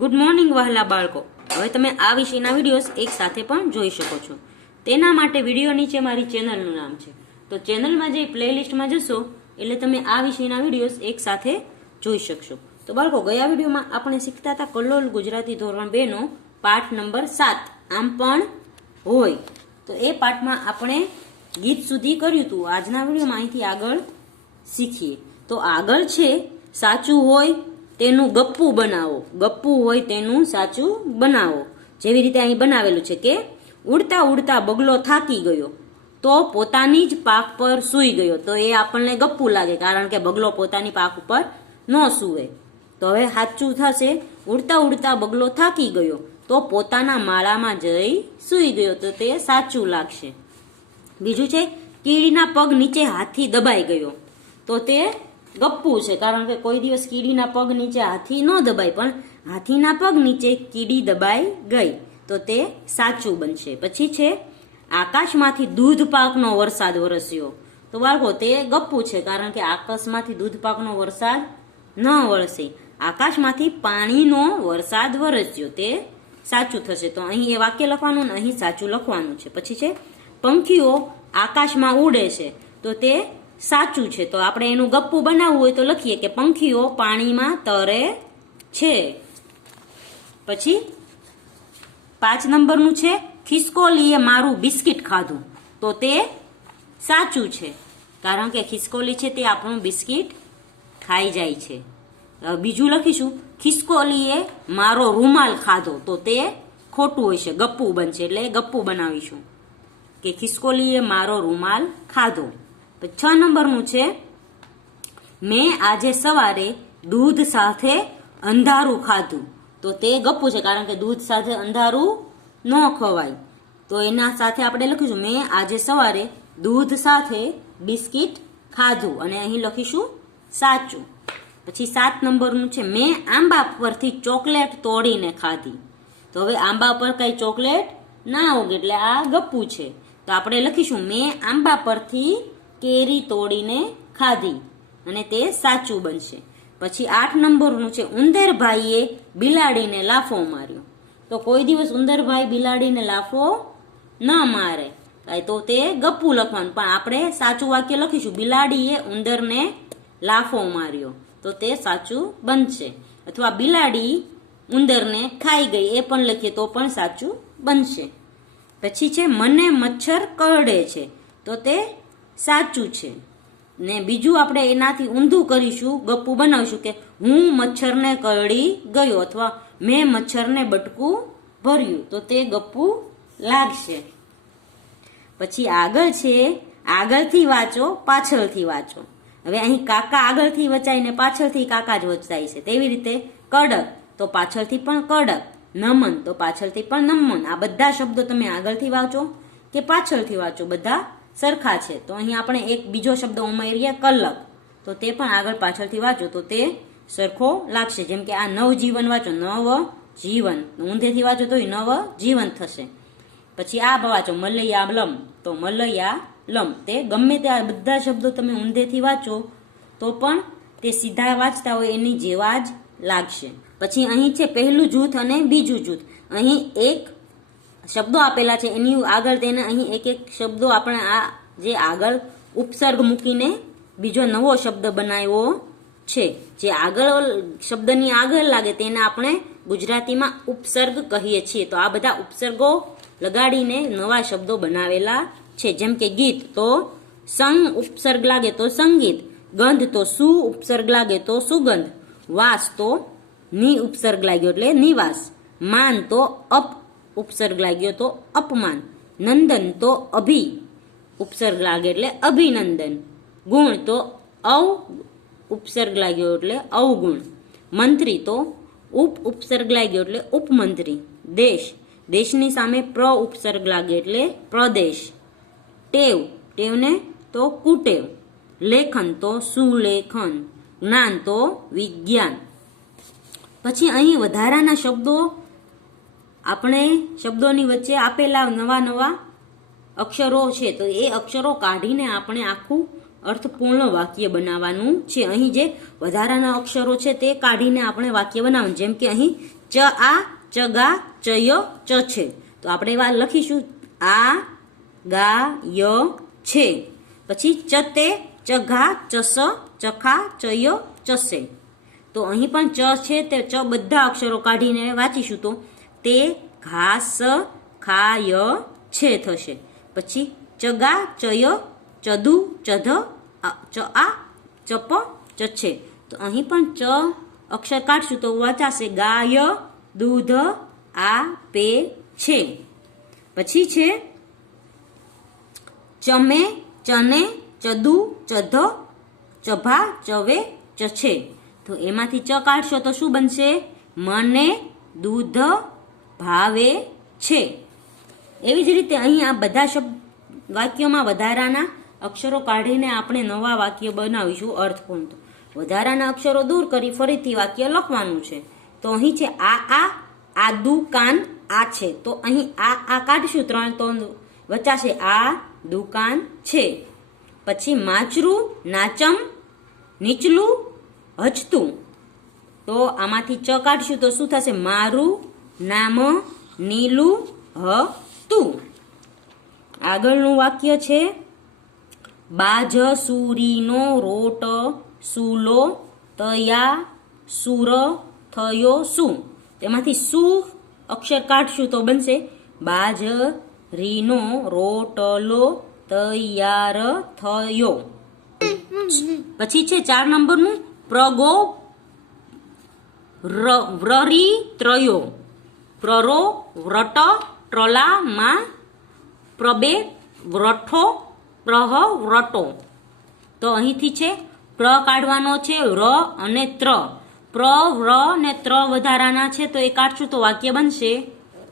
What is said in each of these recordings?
Good morning વહેલા બાળકો. હવે તમે આ વિષયના વિડીયોઝ એક સાથે પણ જોઈ શકો છો. તેના માટે વીડિયો નીચે મારી ચેનલનું નામ છે. તો ચેનલમાં જે પ્લેલિસ્ટમાં જશો, એટલે તમે આ વિષયના વિડીયોઝ એક સાથે જોઈ શકશો. તો બાળકો, ગયા વિડીયોમાં આપણે શીખતા હતા કલ્લોલ ગુજરાતી ધોરણ બેનો પાઠ નંબર સાત. આમ પણ હોય. તો એ પાઠમાં આપણે ગીત સુધી કર્યું હતું. આજના વિડીયોમાં અહીંથી આગળ શીખીએ. તો આગળ છે, સાચું હોય તેનું ગપ્પું બનાવો. ગપ્પું હોય તેનું સાચું બનાવો. જેવી રીતે અહીં બનાવેલું છે કે, ઉડતા ઉડતા બગલો થાકી ગયો, તો પોતાની જ પાક પર સૂઈ ગયો. તો એ આપણને ગપ્પું લાગે, કારણ કે બગલો પોતાની પાક ઉપર ન સૂવે. તો હવે સાચું થશે, ઉડતા ઉડતા બગલો થાકી ગયો, તો પોતાના માળામાં જઈ સૂઈ ગયો, તો તે સાચું લાગશે. બીજું છે, કીડીના પગ નીચે હાથી દબાઈ ગયો, તો તે ગપ્પુ છે, કારણ કે કોઈ દિવસ કીડીના પગ નીચે હાથી ન દબાય, પણ હાથીના પગ નીચે કીડી દબાઈ ગઈ. તો તે સાચું બનશે. પછી છે, આકાશમાંથી દૂધ પાકનો વરસાદ વરસ્યો. તો બાળકો, તે ગપ્પુ છે, કારણ કે આકાશમાંથી દૂધ પાકનો વરસાદ ન વરસે. આકાશમાંથી પાણીનો વરસાદ વરસ્યો. તે સાચું થશે. તો અહીં એ વાક્ય લખવાનું ને અહીં સાચું લખવાનું છે. પછી છે, પંખીઓ આકાશમાં ઉડે છે. તો તે સાચું છે. તો આપણે એનું ગપ્પું બનાવવું હોય તો લખીએ કે પંખીઓ પાણીમાં તરે છે. પછી પાંચ નંબરનું છે ખિસકોલીએ મારું બિસ્કિટ ખાધું. તો તે સાચું છે. કારણ કે ખિસકોલી છે તે આપણું બિસ્કિટ ખાઈ જાય છે. બીજું લખીશું ખિસકોલીએ મારો રૂમાલ ખાધો. તો તે ખોટું હોય છે, ગપ્પું બનશે. એટલે ગપ્પુ બનાવીશું. કે ખિસકોલીએ મારો રૂમાલ ખાધો. છ નંબરનું છે, મેં આજે સવારે દૂધ સાથે અંધારું ખાધું. તો તે ગપ્પું છે, કારણ કે દૂધ સાથે અંધારું ન ખવાય. તો એના સાથે આપણે લખીશું, મેં આજે સવારે દૂધ સાથે બિસ્કિટ ખાધું. અને અહીં લખીશું, સાચું. પછી સાત નંબરનું છે, મેં આંબા પરથી ચોકલેટ તોડીને ખાધી. તો હવે આંબા પર કઈ ચોકલેટ ના ઉગે, એટલે આ ગપ્પું છે. તો આપણે લખીશું, મેં આંબા પરથી કેરી તોડીને ખાધી અને તે સાચું બનશે. પછી આઠ નંબરનું છે, ઉંદરભાઈએ બિલાડીને લાફો માર્યો. તો કોઈ દિવસ ઉંદરભાઈ બિલાડીને લાફો ન મારે. તો તે ગપ્પુ લખવાનું, પણ આપણે સાચું વાક્ય લખીશું. બિલાડીએ ઉંદરને લાફો માર્યો. તો તે સાચું બનશે. અથવા બિલાડી ઉંદરને ખાઈ ગઈ, એ પણ લખીએ તો પણ સાચું બનશે. પછી છે, મને મચ્છર કરડે છે. તો તે સાચું છે. ને બીજું આપણે એનાથી ઊંધું કરીશું, ગપ્પુ બનાવીશું કે હું મચ્છરને કરડી ગયો અથવા મેં મચ્છરને બટકું ભર્યું. તો તે ગપ્પુ લાગશે. પછી આગળ છે, આગળથી વાંચો, પાછળથી વાંચો. હવે અહીં કાકા આગળથી વચાઈને પાછળથી કાકા જ વચાય છે. તેવી રીતે કડક, તો પાછળથી પણ કડક, નમન, તો પાછળથી પણ નમન. આ બધા શબ્દો તમે આગળથી વાંચો કે પાછળથી વાંચો? બધા સરખા છે. તો અહીં આપણે એક બીજો શબ્દ ઉમેરીએ કલક. તો તે પણ આગળ પાછળથી વાંચો. તો તે સરખો લાગશે. જેમ કે આ નવ જીવન વાંચો. નવ જીવન ઊંધેથી વાંચો તો નવ જીવન થશે. પછી આ વાંચો. મલૈયા તો મલૈયા લમ તે ગમે તે આ બધા શબ્દો તમે ઊંધેથી વાંચો, તો પણ તે સીધા વાંચતા હોય એની જેવા જ લાગશે. પછી અહીં છે પહેલું જૂથ અને બીજું જૂથ. અહીં એક શબ્દો આપેલા છે, એની આગળ તેને અહીં એક એક શબ્દો આપણે આ જે આગળ ઉપસર્ગ મૂકીને બીજો નવો શબ્દ બનાવ્યો છે. જે આગળ શબ્દની આગળ લાગે તેને આપણે ગુજરાતીમાં ઉપસર્ગ કહીએ છીએ. તો આ બધા ઉપસર્ગો લગાડીને નવા શબ્દો બનાવેલા છે. જેમ કે ગીત, તો સંગ ઉપસર્ગ લાગે તો સંગીત. ગંધ, તો સુ ઉપસર્ગ લાગે તો સુગંધ. વાસ, તો ની ઉપસર્ગ લાગ્યો એટલે નિવાસ. માન, તો અપ ઉપસર્ગ લાગ્યો તો અપમાન, નંદન તો અભિ. ઉપસર્ગ લાગે એટલે અભિનંદન. ગુણ તો અવ, ઉપસર્ગ લાગ્યો એટલે અવગુણ. મંત્રી તો ઉપ ઉપસર્ગ લાગ્યો એટલે ઉપમંત્રી. દેશ, દેશની સામે પ્ર ઉપસર્ગ લાગે એટલે પ્રદેશ. ટેવ, ટેવને તો કુટેવ. લેખન તો સુલેખન. જ્ઞાન તો વિજ્ઞાન. પછી અહીં વધારાના શબ્દો આપણે શબ્દોની વચ્ચે આપેલા નવા નવા અક્ષરો છે, તો એ અક્ષરો કાઢીને આપણે આખું અર્થપૂર્ણ વાક્ય બનાવવાનું છે. અહીં જે વધારાના અક્ષરો છે, તે કાઢીને આપણે વાક્ય બનાવવાનું, જેમ કે અહીં ચ, આ ચગા ચયો ચ છે. તો આપણે એવા લખીશું, આ, ગા, ય, છે. પછી ચતે ચઘા ચસ ચખા ચયો ચસે તો અહીં પણ ચ છે, તે ચ બધા અક્ષરો કાઢીને વાંચીશું તો તે ઘાસ ખાય છે, થશે. પછી ચગા, ચય, ચદુ, ચધ ચ, આ, ચપ, ચછે. તો અહીં પણ ચ અક્ષર કાઢશું તો વાંચાશે. ગાય, દૂધ, આ, પે, છે. પછી છે ચમે, ચને, ચદુ, ચધ, ચભા, ચવે, ચછે. તો એમાંથી ચ કાઢશો તો શું બનશે? મને, દૂધ ભાવે છે. એવી જ રીતે અહીં આ બધા શબ્દ વાક્યોમાં વધારાના અક્ષરો કાઢીને આપણે નવા વાક્ય બનાવીશું અર્થપૂર્ણ. વધારાના અક્ષરો દૂર કરી ફરીથી વાક્ય લખવાનું છે. તો અહીં છે આ આ આ દુકાન આ છે. તો અહીં આ આ કાઢીશું ત્રણ તો વચાશે આ દુકાન છે. પછી માચરું, નાચમ, નીચલું, હચતું. તો આમાંથી ચ કાઢશું તો શું થશે? મારું નામ નીલું હતું. આગળનું વાક્ય છે બાજ સુરીનો રોટ સુલો તયા સુર થયો શું? તેમાંથી શું અક્ષર કાઢશું તો બનશે બાજ રીનો રોટલો તૈયાર થયો. પછી છે ચાર નંબરનું, પ્રગો વ્રરી ત્રયો. પ્રરો વ્રટ ટ્રલામાં પ્રબે વ્રઠો પ્રહ વ્રટો તો અહીંથી છે પ્ર કાઢવાનો છે ર અને ત્ર પ્ર વ્ર ને ત્ર વધારાના છે તો એ કાઢશું તો વાક્ય બનશે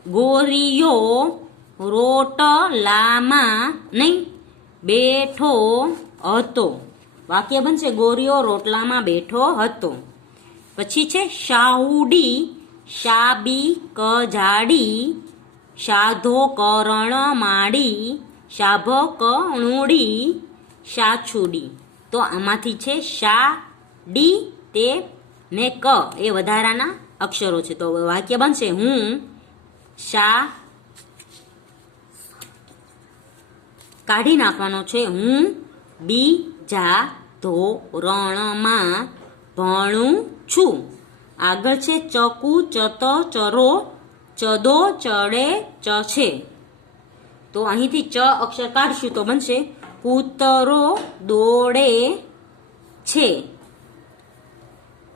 ગોરીયો રોટલામાં નહીં બેઠો હતો વાક્ય બનશે ગોરીઓ રોટલામાં બેઠો હતો પછી છે શાહુડી શાબી કજાડી સાધો કરણ માડી શાભ કણુડી શાછુડી. તો આમાંથી છે શા, ડી, તે, ને ક. એ વધારાના અક્ષરો છે. તો વાક્ય બનશે હું, શા, કાઢી નાખવાનો છે હું બીજા ધોરણમાં ભણું છું. આગળ છે, ચકુ, ચત, ચરો, ચદો, ચડે ચ છે તો અહીંથી ચ અક્ષર કાઢશું તો બનશે, કૂતરો દોડે છે.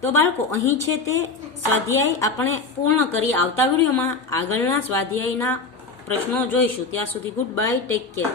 તો બાળકો, અહીં છે તે સ્વાધ્યાય આપણે પૂર્ણ કરી આવતા વિડીયોમાં. આગળના સ્વાધ્યાયના પ્રશ્નો જોઈશું. ત્યાં સુધી ગુડ બાય, ટેક કેર.